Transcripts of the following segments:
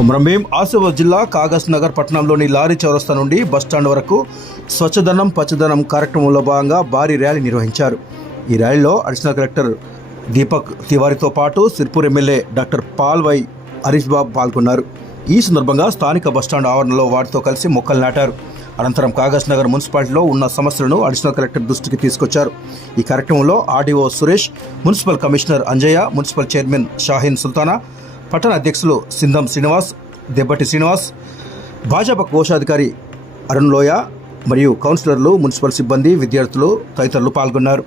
కొమరంభీం ఆసిఫాబాద్ జిల్లా కాగజ్ నగర్ పట్టణంలోని లారీ చౌరస్తా నుండి బస్టాండ్ వరకు స్వచ్ఛదనం పచ్చదనం కార్యక్రమంలో భాగంగా భారీ ర్యాలీ నిర్వహించారు. ఈ ర్యాలీలో అడిషనల్ కలెక్టర్ దీపక్ తివారీతో పాటు Sirpur MLA doctor Palvai Harish Babu పాల్గొన్నారు. ఈ సందర్భంగా స్థానిక బస్టాండ్ ఆవరణలో వారితో కలిసి మొక్కలు నాటారు. అనంతరం కాగజ్ నగర్ మున్సిపాలిటీలో ఉన్న సమస్యలను అడిషనల్ కలెక్టర్ దృష్టికి తీసుకొచ్చారు. ఈ కార్యక్రమంలో RDO Suresh, municipal commissioner Anjaiah, municipal chairman Shaheen Sultana, పట్టణ అధ్యక్షులు సింధం శ్రీనివాస్, దెబ్బటి శ్రీనివాస్, భాజపా కోశాధికారి అరుణ్ లోయ మరియు కౌన్సిలర్లు, మున్సిపల్ సిబ్బంది, విద్యార్థులు తదితరులు పాల్గొన్నారు.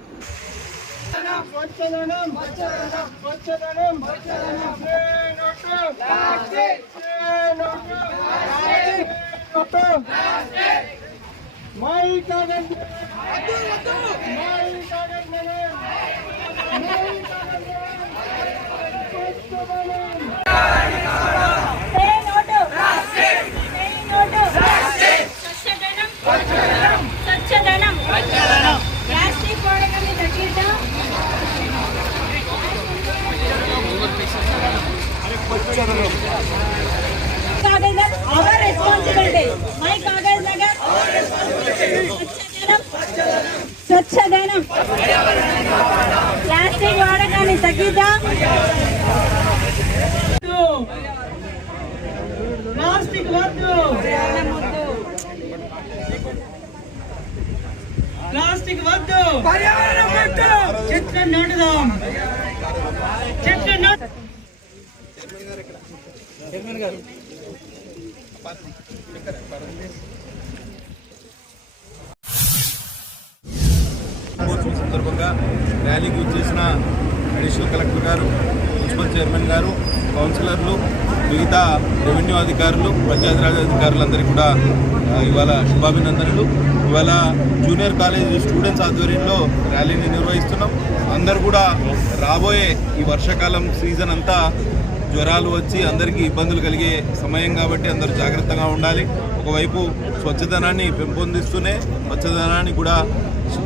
Our responsibility. My Kagal Nagar. Our responsibility. Swachhadanam. Plastic వాడకాన్ని తగ్గిద్దాం. ప్లాస్టిక్ వద్దు. ప్లాస్టిక్ వద్దు. పర్యావరణం వద్దు. చెట్లు నాటుదాం. చెట్లు నాటు. సందర్భంగా ర్యాలీకి వచ్చేసిన అడిషనల్ కలెక్టర్ గారు, మున్సిపల్ చైర్మన్ గారు, కౌన్సిలర్లు, మిగతా రెవెన్యూ అధికారులు, పంచాయతీరాజ్ అధికారులందరికీ కూడా ఇవాళ శుభాభినందనలు. ఇవాళ జూనియర్ కాలేజీ స్టూడెంట్స్ ఆధ్వర్యంలో ర్యాలీని నిర్వహిస్తున్నాం. అందరూ కూడా రాబోయే ఈ వర్షాకాలం సీజన్ అంతా జ్వరాలు వచ్చి అందరికీ ఇబ్బందులు కలిగే సమయం కాబట్టి అందరూ జాగ్రత్తగా ఉండాలి. ఒకవైపు స్వచ్ఛదనాన్ని పెంపొందిస్తూనే స్వచ్ఛదనాన్ని కూడా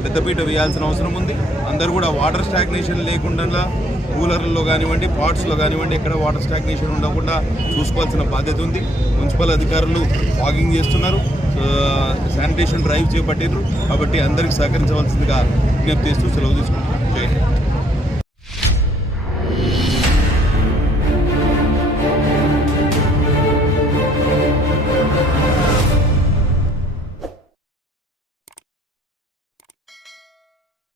పెద్దపీట వేయాల్సిన అవసరం ఉంది. అందరూ కూడా వాటర్ స్టాగ్నేషన్ లేకుండా కూలర్లలో కానివ్వండి, పాట్స్లో కానివ్వండి, ఎక్కడ వాటర్ స్టాగ్నేషన్ ఉండకుండా చూసుకోవాల్సిన బాధ్యత ఉంది. మున్సిపల్ అధికారులు వాకింగ్ చేస్తున్నారు, శానిటేషన్ డ్రైవ్ చేపట్టారు. కాబట్టి అందరికీ సహకరించవలసిందిగా విజ్ఞప్తి చేస్తూ సెలవు తీసుకుంటున్నారు.